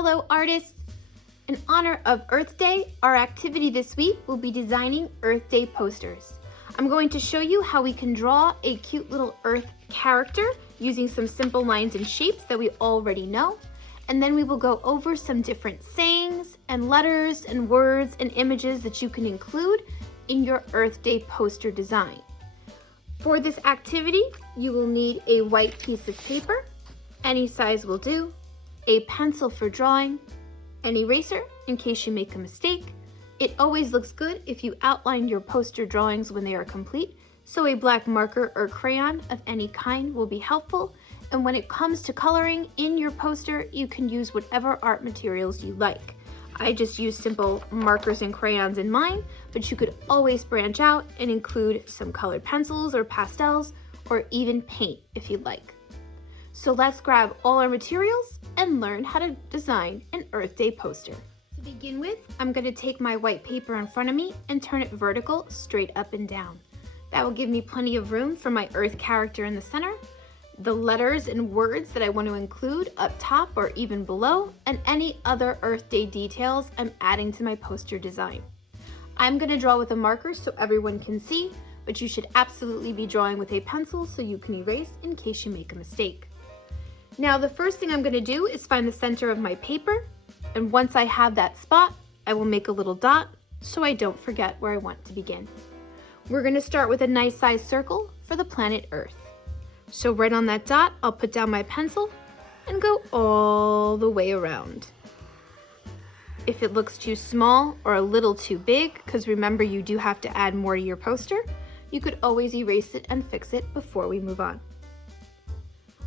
Hello artists! In honor of Earth Day, our activity this week will be designing Earth Day posters. I'm going to show you how we can draw a cute little Earth character using some simple lines and shapes that we already know. And then we will go over some different sayings and letters and words and images that you can include in your Earth Day poster design. For this activity, you will need a white piece of paper, any size will do, a pencil for drawing, an eraser in case you make a mistake. It always looks good if you outline your poster drawings when they are complete, so a black marker or crayon of any kind will be helpful. And when it comes to coloring in your poster, you can use whatever art materials you like. I just use simple markers and crayons in mine, but you could always branch out and include some colored pencils or pastels, or even paint if you'd like. So let's grab all our materials and learn how to design an Earth Day poster. To begin with, I'm going to take my white paper in front of me and turn it vertical, straight up and down. That will give me plenty of room for my Earth character in the center, the letters and words that I want to include up top or even below, and any other Earth Day details I'm adding to my poster design. I'm going to draw with a marker so everyone can see, but you should absolutely be drawing with a pencil so you can erase in case you make a mistake. Now the first thing I'm going to do is find the center of my paper, and once I have that spot, I will make a little dot so I don't forget where I want to begin. We're going to start with a nice sized circle for the planet Earth. So right on that dot, I'll put down my pencil and go all the way around. If it looks too small or a little too big, because remember you do have to add more to your poster, you could always erase it and fix it before we move on.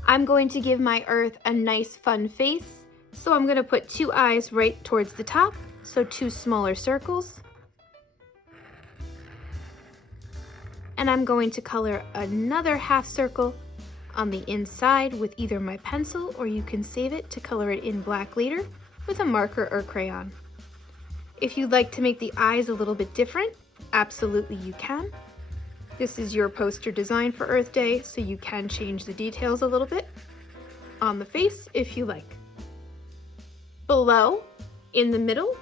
I'm going to give my Earth a nice fun face, so I'm going to put two eyes right towards the top, so two smaller circles. And I'm going to color another half circle on the inside with either my pencil, or you can save it to color it in black later with a marker or crayon. If you'd like to make the eyes a little bit different, absolutely you can. This is your poster design for Earth Day, so you can change the details a little bit on the face if you like. Below, in the middle,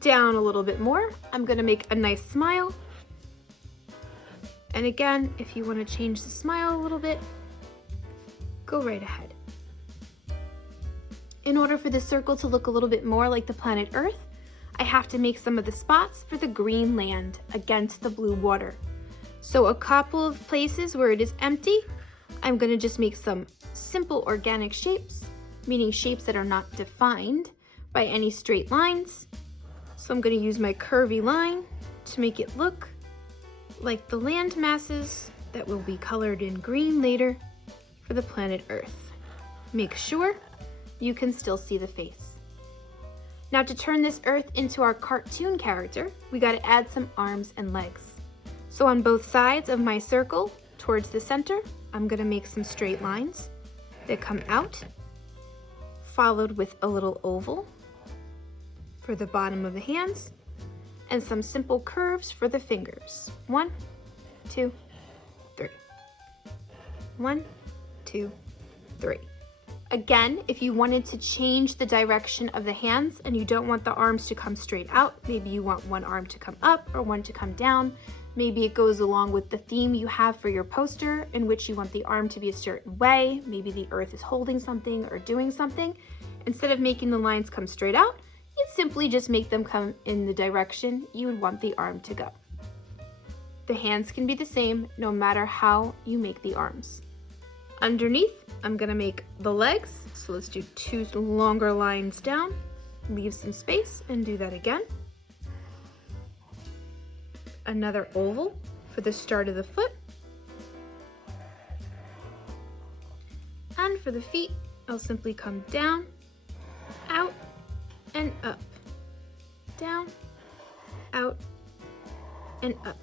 down a little bit more, I'm going to make a nice smile. And again, if you want to change the smile a little bit, go right ahead. In order for this circle to look a little bit more like the planet Earth, I have to make some of the spots for the green land against the blue water. So a couple of places where it is empty, I'm going to just make some simple organic shapes, meaning shapes that are not defined by any straight lines. So I'm going to use my curvy line to make it look like the land masses that will be colored in green later for the planet Earth. Make sure you can still see the face. Now to turn this Earth into our cartoon character, we got to add some arms and legs. So on both sides of my circle, towards the center, I'm going to make some straight lines that come out, followed with a little oval for the bottom of the hands, and some simple curves for the fingers. 1, 2, 3. 1, 2, 3. Again, if you wanted to change the direction of the hands and you don't want the arms to come straight out, maybe you want one arm to come up or one to come down, maybe it goes along with the theme you have for your poster in which you want the arm to be a certain way, maybe the Earth is holding something or doing something. Instead of making the lines come straight out, you simply just make them come in the direction you would want the arm to go. The hands can be the same no matter how you make the arms. Underneath, I'm going to make the legs, so let's do two longer lines down, leave some space and do that again. Another oval for the start of the foot. And for the feet, I'll simply come down, out, and up. Down, out, and up.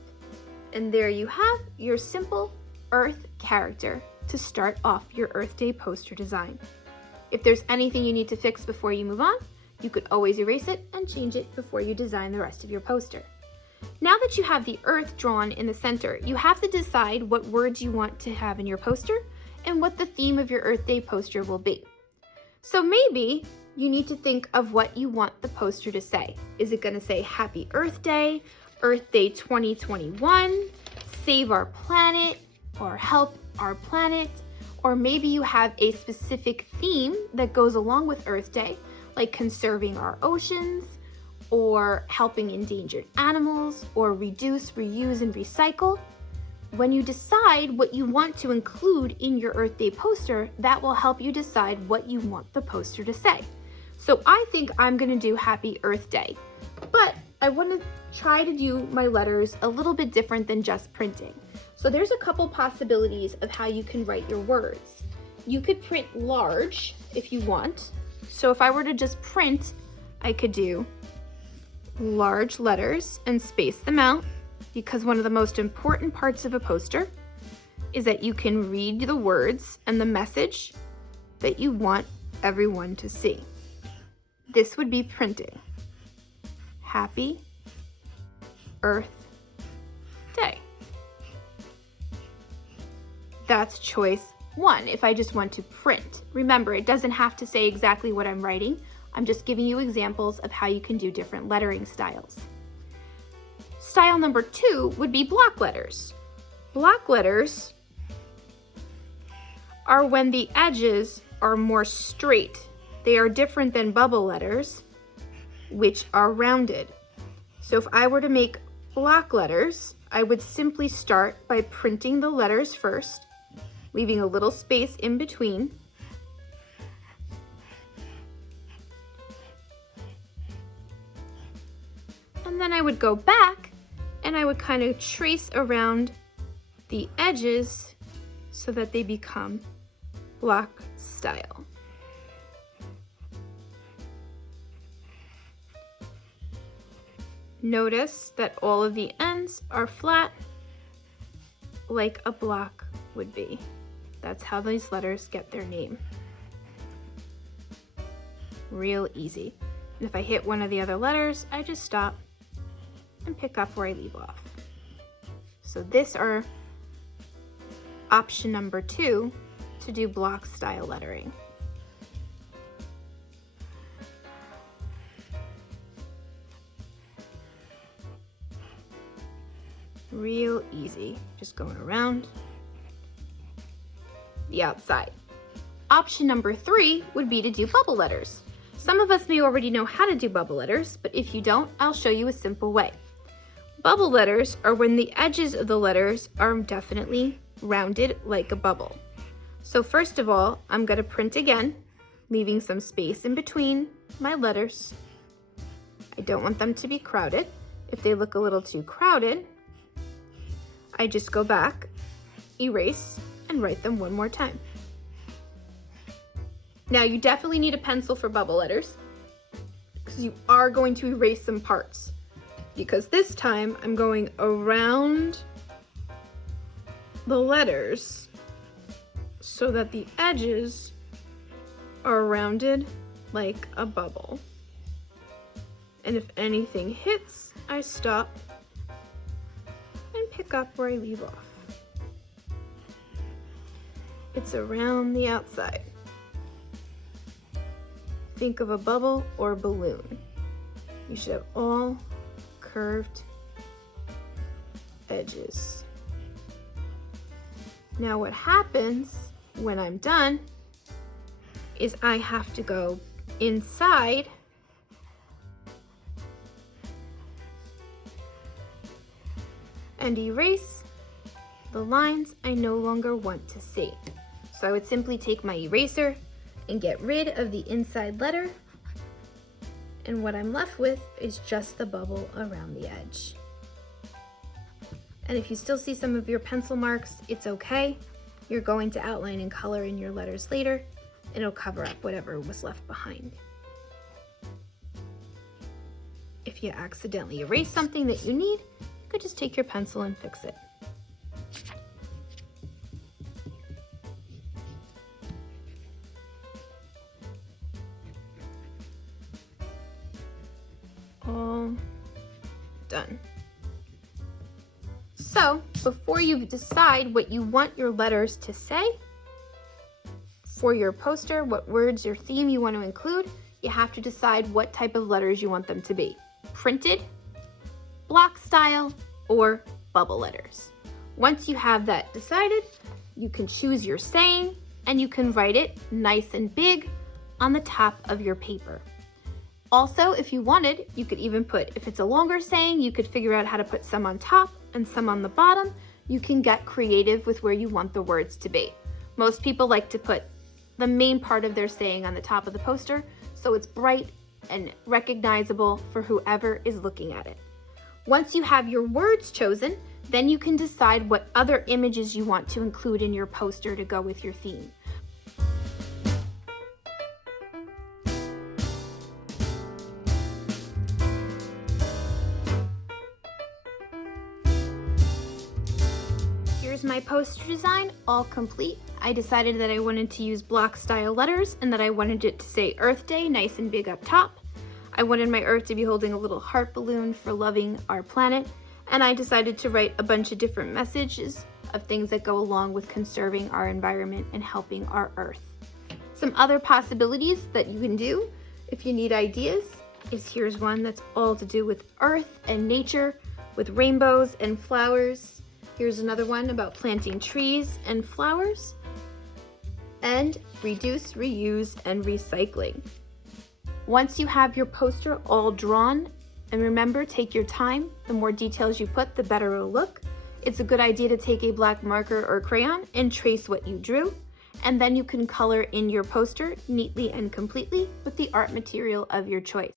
And there you have your simple Earth character to start off your Earth Day poster design. If there's anything you need to fix before you move on, you could always erase it and change it before you design the rest of your poster. Now that you have the Earth drawn in the center, you have to decide what words you want to have in your poster and what the theme of your Earth Day poster will be. So maybe you need to think of what you want the poster to say. Is it going to say Happy Earth Day, Earth Day 2021, Save Our Planet, or Help Our Planet? Or maybe you have a specific theme that goes along with Earth Day, like conserving our oceans, or helping endangered animals, or reduce, reuse, and recycle. When you decide what you want to include in your Earth Day poster, that will help you decide what you want the poster to say. So I think I'm gonna do Happy Earth Day, but I wanna try to do my letters a little bit different than just printing. So there's a couple possibilities of how you can write your words. You could print large if you want. So if I were to just print, I could do large letters and space them out, because one of the most important parts of a poster is that you can read the words and the message that you want everyone to see. This would be printing. Happy Earth Day. That's choice one if I just want to print. Remember, it doesn't have to say exactly what I'm writing. I'm just giving you examples of how you can do different lettering styles. Style number 2 would be block letters. Block letters are when the edges are more straight. They are different than bubble letters, which are rounded. So if I were to make block letters, I would simply start by printing the letters first, leaving a little space in between. And then I would go back and I would kind of trace around the edges so that they become block style. Notice that all of the ends are flat like a block would be. That's how these letters get their name. Real easy. And if I hit one of the other letters, I just stop and pick up where I leave off. So this are option number 2 to do block style lettering. Real easy, just going around the outside. Option number 3 would be to do bubble letters. Some of us may already know how to do bubble letters, but if you don't, I'll show you a simple way. Bubble letters are when the edges of the letters are definitely rounded like a bubble. So first of all, I'm going to print again, leaving some space in between my letters. I don't want them to be crowded. If they look a little too crowded, I just go back, erase, and write them one more time. Now you definitely need a pencil for bubble letters because you are going to erase some parts. Because this time I'm going around the letters so that the edges are rounded like a bubble. And if anything hits, I stop and pick up where I leave off. It's around the outside. Think of a bubble or balloon. You should have all curved edges. Now what happens when I'm done is I have to go inside and erase the lines I no longer want to see. So I would simply take my eraser and get rid of the inside letter, and what I'm left with is just the bubble around the edge. And if you still see some of your pencil marks, it's okay. You're going to outline and color in your letters later, and it'll cover up whatever was left behind. If you accidentally erase something that you need, you could just take your pencil and fix it. All done. So, before you decide what you want your letters to say for your poster, what words or theme you want to include, you have to decide what type of letters you want them to be: printed, block style, or bubble letters. Once you have that decided, you can choose your saying and you can write it nice and big on the top of your paper. Also, if you wanted, you could even put, if it's a longer saying, you could figure out how to put some on top and some on the bottom. You can get creative with where you want the words to be. Most people like to put the main part of their saying on the top of the poster, so it's bright and recognizable for whoever is looking at it. Once you have your words chosen, then you can decide what other images you want to include in your poster to go with your theme. Here's my poster design, all complete. I decided that I wanted to use block style letters and that I wanted it to say Earth Day nice and big up top. I wanted my Earth to be holding a little heart balloon for loving our planet, and I decided to write a bunch of different messages of things that go along with conserving our environment and helping our Earth. Some other possibilities that you can do if you need ideas is here's one that's all to do with Earth and nature with rainbows and flowers. Here's another one about planting trees and flowers. And reduce, reuse, and recycling. Once you have your poster all drawn, and remember, take your time. The more details you put, the better it'll look. It's a good idea to take a black marker or crayon and trace what you drew, and then you can color in your poster neatly and completely with the art material of your choice.